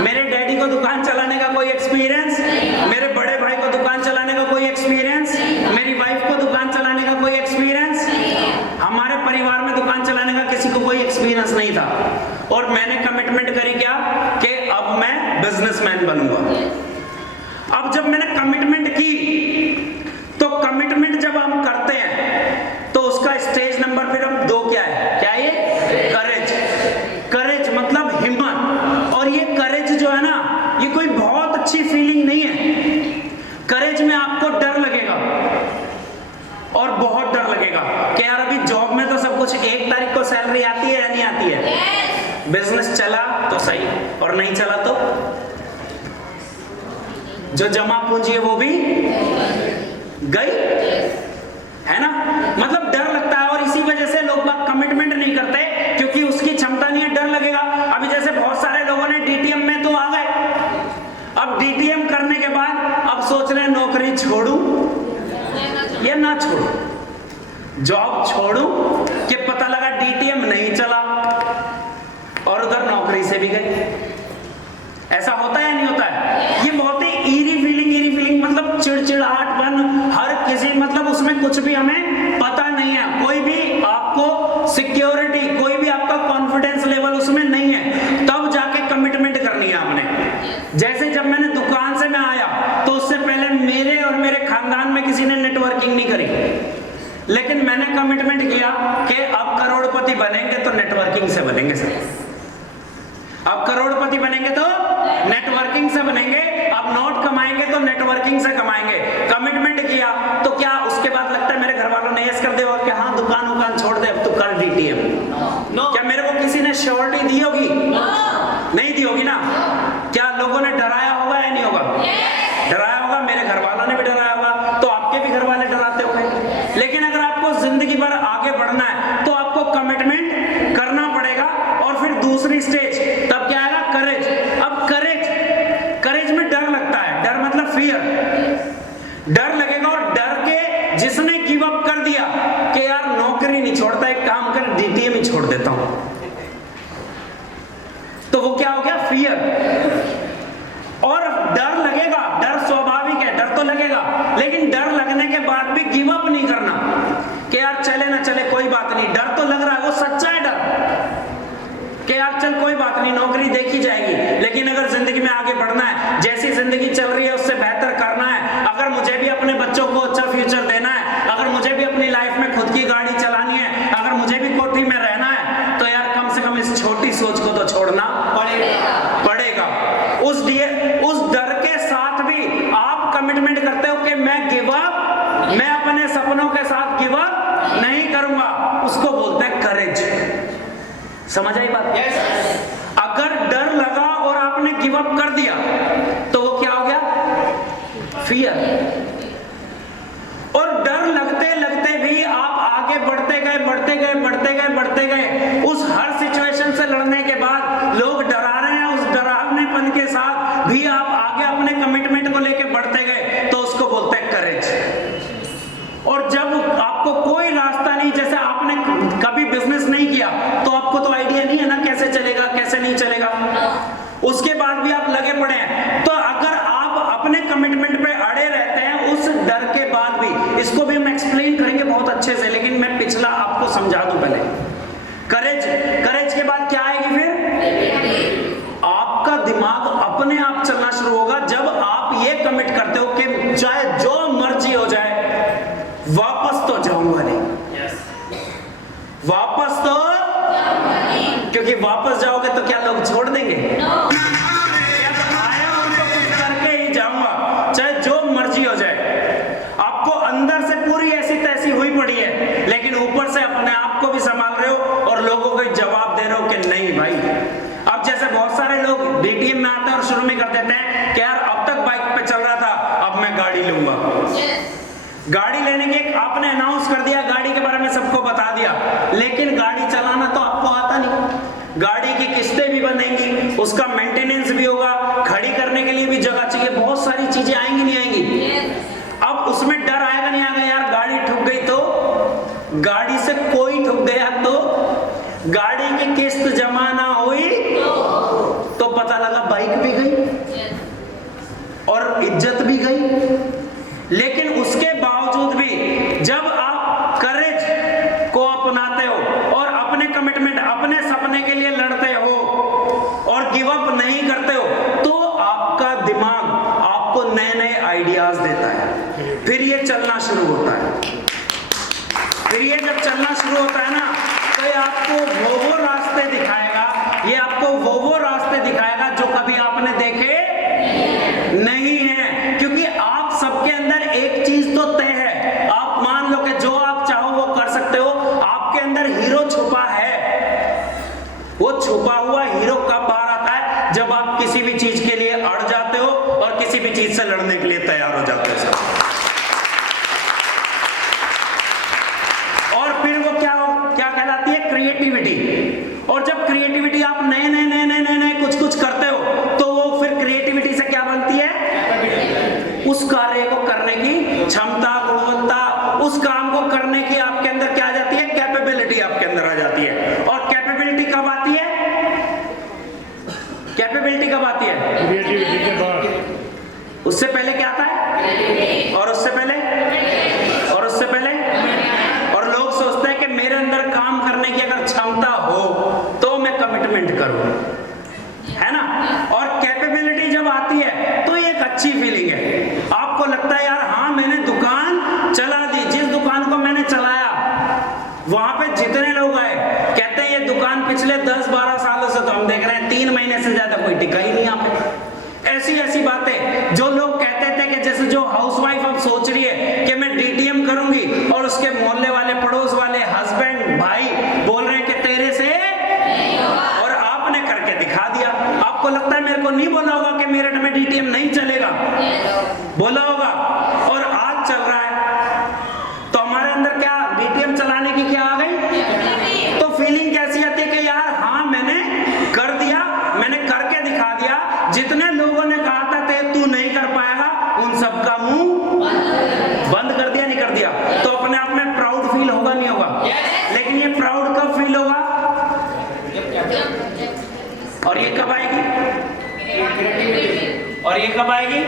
मेरे डैडी को दुकान चलाने का कोई एक्सपीरियंस, मेरे बड़े भाई को दुकान चलाने का कोई एक्सपीरियंस, मेरी वाइफ को दुकान चलाने का कोई एक्सपीरियंस, हमारे परिवार में दुकान चलाने का किसी को कोई एक्सपीरियंस नहीं था। और मैंने कमिटमेंट करी क्या कि अब मैं बिजनेसमैन बनूंगा। अब जब मैंने कमिटमेंट की, तो कमिटमेंट जब हम करते हैं तो उसका स्टेज नंबर फिर हम 2 क्या है, क्या ये करेज। करेज मतलब हिम्मत। और ये करेज जो है ना, ये कोई बहुत अच्छी फीलिंग नहीं है। करेज में आपको डर लगेगा और बहुत डर लगेगा कि यार अभी जॉब में तो सब कुछ 1 तारीख को सैलरी आती है या नहीं आती है। बिजनेस चला तो सही और नहीं चला तो जो जमा पूंजी है वो भी गई, है ना। मतलब डर लगता है और इसी वजह से लोग बात कमिटमेंट नहीं करते, क्योंकि उसकी क्षमता नहीं है, डर लगेगा। अभी जैसे बहुत सारे लोगों ने डीटीएम में तो आ गए, अब डीटीएम करने के बाद अब सोच रहे हैं नौकरी छोड़ूं या ना छोड़ूं, जॉब छोड़ूं कि पता लगा डीटीएम नहीं चला और उधर नौकरी से भी गए। ऐसा होता है या नहीं होता है? ये बहुत ही ईरी फीलिंग मतलब चिड़चिड़ाहटपन हर किसी, मतलब उसमें कुछ भी हमें पता नहीं है, कोई भी आपको सिक्योरिटी, कोई भी आपका कॉन्फिडेंस लेवल उसमें नहीं है। तब जाके कमिटमेंट करनी है आपने। जैसे जब मैंने दुकान से मैं आया तो उससे पहले मेरे और मेरे खानदान में किसी ने नेटवर्किंग नहीं करी, लेकिन मैंने कमिटमेंट किया कि अब करोड़पति बनेंगे तो नेटवर्किंग से बनेंगे सर। अब करोड़पति बनेंगे तो नेटवर्किंग से बनेंगे, अब नोट कमाएंगे तो नेटवर्किंग से कमाएंगे। कमिटमेंट किया तो क्या उसके बाद लगता है मेरे घर वालों ने यस कर दिया कि हाँ दुकान छोड़ दे अब तो कर डीटीएम। क्या मेरे को किसी ने श्योरिटी दी होगी? नहीं दी होगी ना। क्या लोगों ने डराया होगा या नहीं होगा? डराया होगा, मेरे घर वालों ने भी डराया होगा, तो आपके भी घर वाले डराते होंगे। लेकिन अगर आपको जिंदगी भर आगे बढ़ना है तो आपको कमिटमेंट करना पड़ेगा। और फिर दूसरी स्टेज तब क्या आएगा? करेज। अब करेज में डर लगता है, डर मतलब फियर, डर लगेगा। और डर के जिसने गिव अप कर दिया कि यार नौकरी नहीं छोड़ता, एक काम कर डीटीएम ही छोड़ देता हूं, तो वो क्या हो गया? फियर। और डर लगेगा, डर स्वाभाविक है, डर तो लगेगा, लेकिन डर लगने के बाद भी गिव अप नहीं करना कि यार चले ना चले कोई बात नहीं। डर तो लग रहा है, वो सच्चा है डर कि यार चल कोई बात नहीं नौकरी देखी जाएगी, लेकिन अगर जिंदगी में आगे बढ़ना है, जैसी जिंदगी चल रही है उससे बेहतर करना है, अगर मुझे भी अपने बच्चों को अच्छा फ्यूचर देना है, अगर मुझे भी अपनी लाइफ में खुद की गाड़ी चलानी है, अगर मुझे भी कोठी में रहना है, तो यार कम से कम इस छोटी सोच को तो छोड़ना पड़ेगा। उस डर के साथ भी आप कमिटमेंट करते हो कि मैं गिव अप, मैं अपने सपनों के साथ गिव अप नहीं करूंगा, उसको बोलते हैं करेज। समझ आई बात? अगर डर लगा और आपने गिव अप कर दिया तो वो क्या हो गया? फियर। और डर लगते लगते भी आप आगे बढ़ते गए। उस हर सिचुएशन से लड़ने के बाद लोग डरा रहे हैं, उस डरावनेपन के साथ भी आप आगे अपने कमिटमेंट को लेके बढ़ते गए, तो उसको बोलते हैं करेज। और जब आपको कोई रास्ता नहीं, जैसे आपने कभी बिजनेस नहीं किया तो आपको तो आइडिया नहीं है ना कैसे चलेगा कैसे नहीं चलेगा, उसके बाद भी आप लगे पड़े हैं। तो अगर आप अपने कमिटमेंट पे अड़े रहते हैं उस डर के बाद भी, इसको भी हम एक्सप्लेन करेंगे बहुत अच्छे से, लेकिन मैं पिछला आपको समझा दूं पहले। करेज के बाद क्या आएगी? फिर आपका दिमाग अपने आप चलना शुरू होगा जब आप ये कमिट करते हो कि चाहे जो मर्जी हो जाए वापस तो जाऊंगा नहीं। वापस तो, क्योंकि वापस जाओगे तो क्या लोग छोड़ देंगे? आया हूं तो कुछ करके ही जाऊंगा, चाहे जो मर्जी हो जाए। आपको अंदर से पूरी ऐसी तैसी हुई पड़ी है, लेकिन ऊपर से अपने आप को भी संभाल रहे हो और लोगों को जवाब दे रहे हो कि नहीं भाई। अब जैसे बहुत सारे लोग डीटीएम में आते हैं और शुरू में कर देते हैं कि यार अब तक बाइक पे चल रहा था, अब मैं गाड़ी लूंगा। गाड़ी लेने के आपने अनाउंस कर दिया, गाड़ी के बारे में सबको बता दिया, लेकिन गाड़ी चलाना तो आपको आता नहीं। गाड़ी की किस्तें भी बनेंगी, उसका मेंटेनेंस भी होगा, खड़ी करने के लिए भी जगह चाहिए, बहुत सारी चीजें आएंगी नहीं आएंगी। अब उसमें डर आएगा नहीं आएगा? यार गाड़ी ठुक गई तो, गाड़ी से कोई ठुक गया तो, गाड़ी की किस्त जमा ना हुई तो पता लगा बाइक भी भी गई और इज्जत भी गई। लेकिन उसके बावजूद भी जब आप करेज को अपनाते हो और अपने कमिटमेंट, अपने सपने के लिए लड़ते हो और गिव अप नहीं करते हो, तो आपका दिमाग आपको नए नए आइडियाज देता है। फिर ये चलना शुरू होता है। फिर ये जब चलना शुरू होता है ना, तो ये आपको वो रास्ते दिखाएगा, ये आपको वो रास्ते दिखाएगा जो कभी आपने देखे नहीं है। क्योंकि आप सबके अंदर एक चीज तो तय है, आप मान लो कि जो आप चाहो वो कर सकते हो। आपके अंदर हीरो छुपा है। वो छुपा हुआ हीरो कब बाहर आता है? जब आप किसी भी चीज के लिए अड़ जाते हो और किसी भी चीज से लड़ने के लिए तैयार हो जाते हो। और फिर वो क्या कहलाती है? क्रिएटिविटी। और जब क्रिएटिविटी आप नए कुछ करते हो, तो वो फिर क्रिएटिविटी से क्या बनती है? उस कार्य को करने की क्षमता, गुणवत्ता, उस काम को करने की आपके अंदर क्या आ जाती है? कैपेबिलिटी आपके अंदर आ जाती है। और कैपेबिलिटी कब आती है? कैपेबिलिटी कब आती है? क्रिएटिविटी के बाद। उससे पहले क्या आता है? और उससे पहले? और उससे पहले? और लोग सोचते हैं कि मेरे अंदर काम करने की अगर क्षमता हो तो मैं कमिटमेंट करूं, है ना? और कैपेबिलिटी जब आती है तो ये एक अच्छी फीलिंग है। आपको लगता है यार हाँ, मैंने दुकान चला दी। जिस दुकान को मैंने चलाया वहां पे जितने लोग आए कहते हैं ये दुकान पिछले 10-12 सालों से तो हम देख रहे हैं, 3 महीने से ज्यादा कोई टिका ही नहीं यहाँ पे। ऐसी बातें जो लोग कहते थे कि जैसे जो हाउसवाइफ अब सोच रही है कि मैं डीटीएम करूंगी और उसके मोहल्ले वाले, पड़ोस वाले, हस्बैंड, भाई बोल रहे हैं कि तेरे से और आपने करके दिखा दिया। आपको लगता है मेरे को नहीं बोला होगा कि मेरठ में डीटीएम नहीं चलेगा? बोला होगा। और आज चल रहा है। तो हमारे अंदर क्या डीटीएम चलाने की क्या आ गई? तो फीलिंग कैसी आती है कि यार हाँ, मैंने कर दिया, मैंने करके दिखा दिया। जितने लोगों ने कहा था तू नहीं कर पाएगा, उन सबका मुंह बंद कर दिया, नहीं कर दिया। तो अपने आप में प्राउड फील होगा, नहीं होगा? लेकिन ये प्राउड कब फील होगा? और ये कब आएगी? और ये कब आएगी?